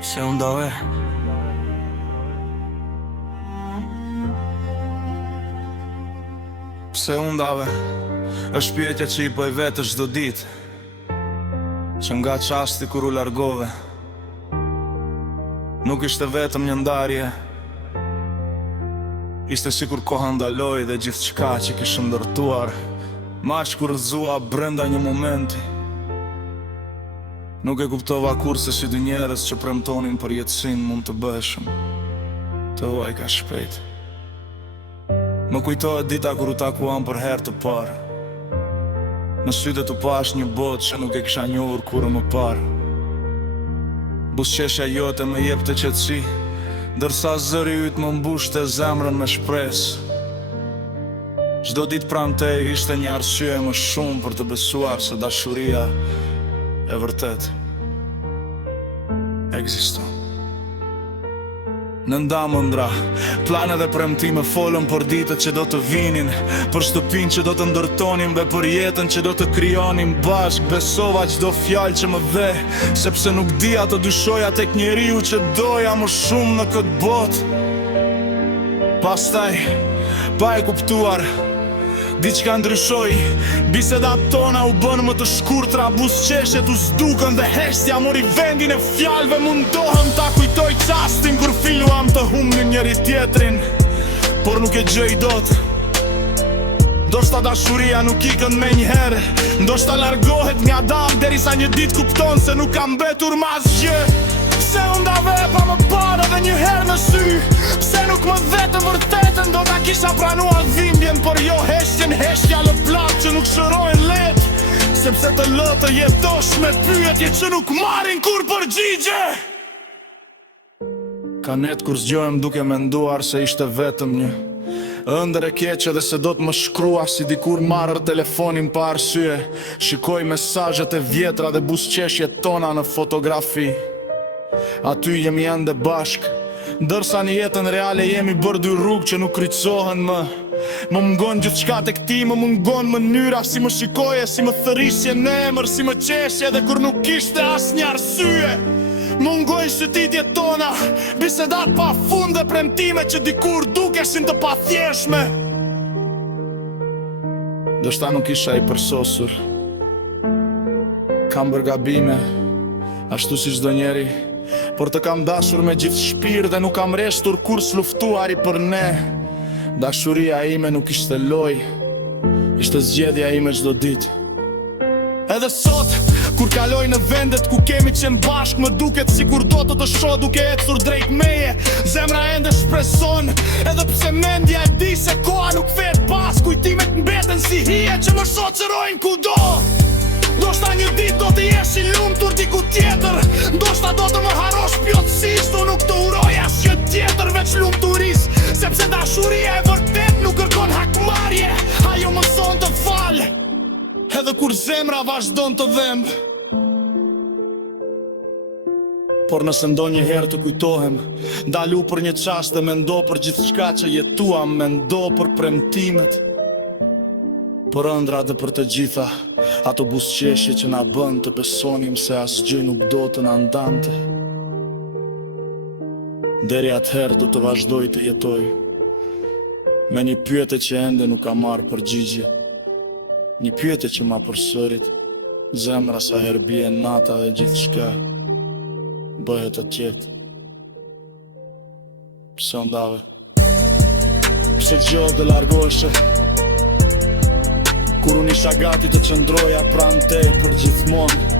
Se unë dove Pse unë dave është pyetja që i bëj vetë çdo ditë, që nga qasti kur u largove nuk ishte vetëm një ndarje, ishte sikur koha ndaloi dhe gjithçka që kishte ndërtuar maq kur rrëzua brenda një momenti. Nuk e kuptova kurse si dy njerëz që premtonin për jetësinë mund të bëheshin të huaj ka shpejt. Më kujtohet dita kur u takuam për herë të parë. Në sytë të pash një botë që nuk e kisha njohur kurrë më parë. Buzëqeshja jote më jepte qetësi, ndërsa zëri yt më mbushte zemrën me shpresë. Çdo ditë pranë teje ishte një arsye më shumë për të besuar se dashuria e vërtet ekziston. Në ndamëndra, plane dhe premtime folën për ditët që do të vinin, për shtëpinë që do të ndërtonim dhe për jetën që do të krijonim bashk. Besova çdo fjalë që më dhe, sepse nuk dija të dyshoja tek njeriu që doja më shumë në këtë botë. Pastaj, pa e kuptuar, diçka ndryshoi, bisedat tona u bën më të shkurtra, buzëqeshjet u zhdukën dhe heshtja mori vendin e fjalëve. Mundohem ta kujtoj çastin kur filluam të humbnim njëri tjetrin, por nuk e gjej dot. Ndoshta dashuria nuk ikën menjëherë, ndoshta largohet nga dal derisa një ditë kupton se nuk ka mbetur më asgjë. Pse unë dave pa më parë edhe një herë në sy? Pse nuk më dhe të vërtetën do ta kisha pranuar dhimbjen, por jo heshtjen, heshtja lë plak që nuk shërojnë let, sepse të lë të jetosh me pyetje që nuk marrin kur përgjigje. Ka net kur zgjohem duke menduar se ishte vetëm një ëndër e keqe dhe se do të më shkrua si dikur marrë telefonin pa arsye. Shikoj mesazhet e vjetra dhe buzëqeshjet tona në fotografi. Aty jemi ende bashk, ndërsa në jetën reale jemi bërë dy rrugë që nuk kryqësohen më. Më mungon gjithçka tek ti, më mungon mënyra si më shikoje, si më thërrisje në emër, si më qeshje dhe kur nuk kishte asnjë arsye. Mungojnë shëtitjet tona, bisedat pa fund dhe premtime që dikur dukeshin të pathjeshme. Dështa nuk isha i përsosur, kam bërë gabime, ashtu si çdo njeri, por të kam dashur me gjithë shpirt dhe nuk kam reshtur kur s'luftuari për ne. Dashuria ime nuk ishte loj, ishte zgjedhja ime çdo ditë. Edhe sot, kur kaloj në vendet ku kemi qenë bashk, më duket sikur do të shoh duke ecur drejt meje. Zemra ende shpreson, edhe pse mendja e di se koha nuk vet pas, kujtimet mbeten si hije që më shoqërojnë kudo. Ndoshta një ditë do të jesh i lumtur diku tjetër, ndoshta do të më harrosh plotësisht, unë nuk të uroj asgjë tjetër veç lumturisë, sepse dashuria e vërtet nuk kërkon hakmarrje, ajo mëson të fal, edhe kur zemra vazhdon të dhemb. Por nëse ndonjëherë të kujtohem, dalu për një çast dhe mendo për gjithçka që jetuam, mendo për premtimet, për ëndrat dhe për të gjitha ato buzëqeshje që na bën të besonim se asgjë nuk do të na ndante. Deri atëherë do të vazhdoj të jetoj me një pyetje që ende nuk ka marrë përgjigje, një pyetje që ma përsërit zemra sa herë bie nata dhe gjithçka bëhet e tjetë. Pse ndave? Pse gjë dhe largoheshe? Kur unë isha gati të qëndroja pranë te për gjithmonë,